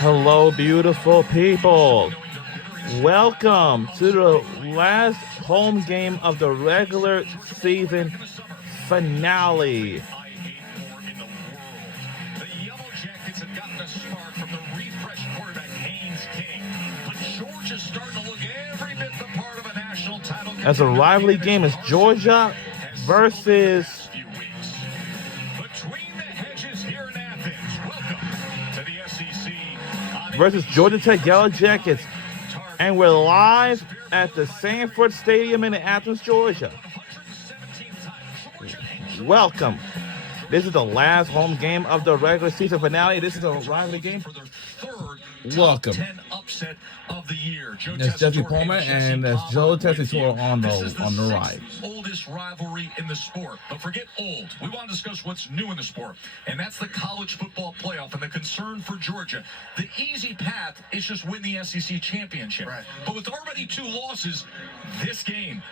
Hello, beautiful people. Welcome to the last home game of the regular season finale. As a rivalry game is Georgia versus Georgia Tech Yellow Jackets, and we're live at the Sanford Stadium in Athens, Georgia. Welcome. This is the last home game of the regular season finale. This is a rivalry game. Welcome. Of the year. There's Jesse Palmer and there's Joe Tessitore on the right. Oldest rivalry in the sport. But forget old. We want to discuss what's new in the sport. And that's the college football playoff and the concern for Georgia. The easy path is just win the SEC championship. Right. But with already 2 losses, this game,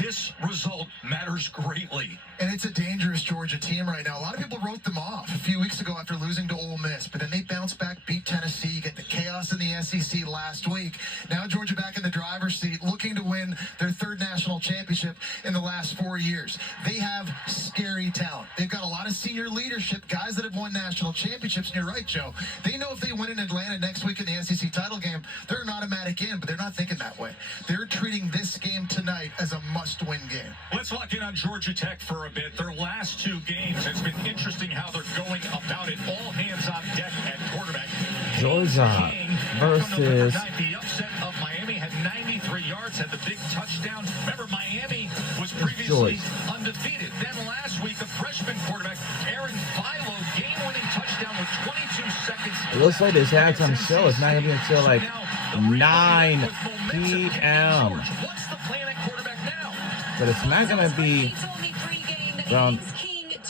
this result matters greatly. And it's a dangerous Georgia team right now. A lot of people wrote them off a few weeks ago after losing to Ole Miss. But then they bounced back, beat Tennessee, get the chaos in the SEC last week. Now Georgia back in the driver's seat, looking to win their 3rd national championship in the last 4 years. They have scary talent. They've got a lot of senior leadership, guys that have won national championships. And you're right, Joe. They know if they win in Atlanta next week in the SEC title game, they're an automatic in, but they're not thinking that way. They're treating this game tonight as a must-win game. Let's lock in on Georgia Tech for a bit. Their last 2 games, it's been interesting how they're going about it. All hands on deck at quarterback. Georgia versus the upset of Miami had 93 yards, had the big touchdown. Remember, Miami was previously undefeated. Then last week, the freshman quarterback, Aaron Philo, game-winning touchdown with 22 seconds. It looks like this halftime show is not going to be until like 9 p.m. What's the plan at quarterback now? But it's not going to be around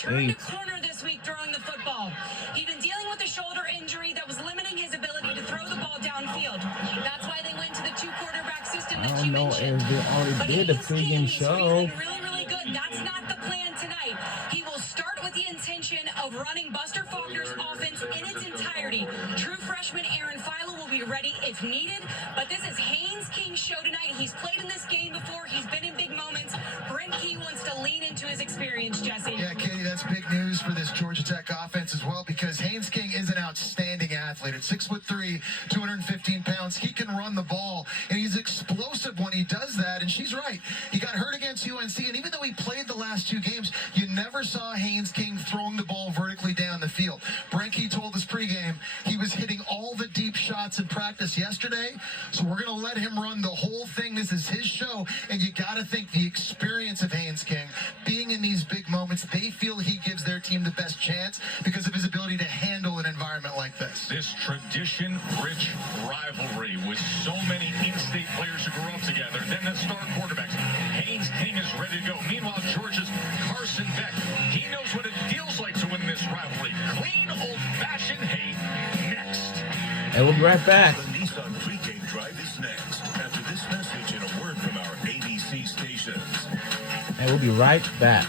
8. This week throwing the football. He'd been dealing with a shoulder injury that was limiting his ability to throw the ball downfield. That's why they went to the 2-quarterback system that you mentioned. If they already did the pregame show. Really good. That's not the plan tonight. He will start with the intention of running Buster Faulkner's offense in its entirety. True freshman Aaron Philo will be ready if needed, but this is Haynes King's show tonight. He's played in this game before. He's been in big moments. Brent Key wants to lean into his experience, Jesse. Yeah, Katie, that's big news for this Georgia Tech offense as well, because Haynes King is an outstanding athlete. At 6'3", 215 pounds, he can run the ball, and he's explosive when he does that. And she's right. He got hurt against UNC, and even though he played the last 2 games, you never saw Haynes King throwing the ball vertically down the field. Brenke told us pregame he was hitting all the deep shots in practice yesterday, so we're going to let him run the whole thing. This is his show, and you got to think the experience of Haynes King being in these big moments, they feel he gives their team the best chance because of his ability to handle an environment like this. This tradition-rich rivalry with so many in-state players who grew up together, then the star quarterbacks. Haynes King is ready to go. Meanwhile, Georgia's Carson Beck, he knows what it feels like to win this rivalry. Clean, old-fashioned hate next. And we'll be right back. The Nissan pregame drive is next after this message and a word from our ABC stations. And we'll be right back.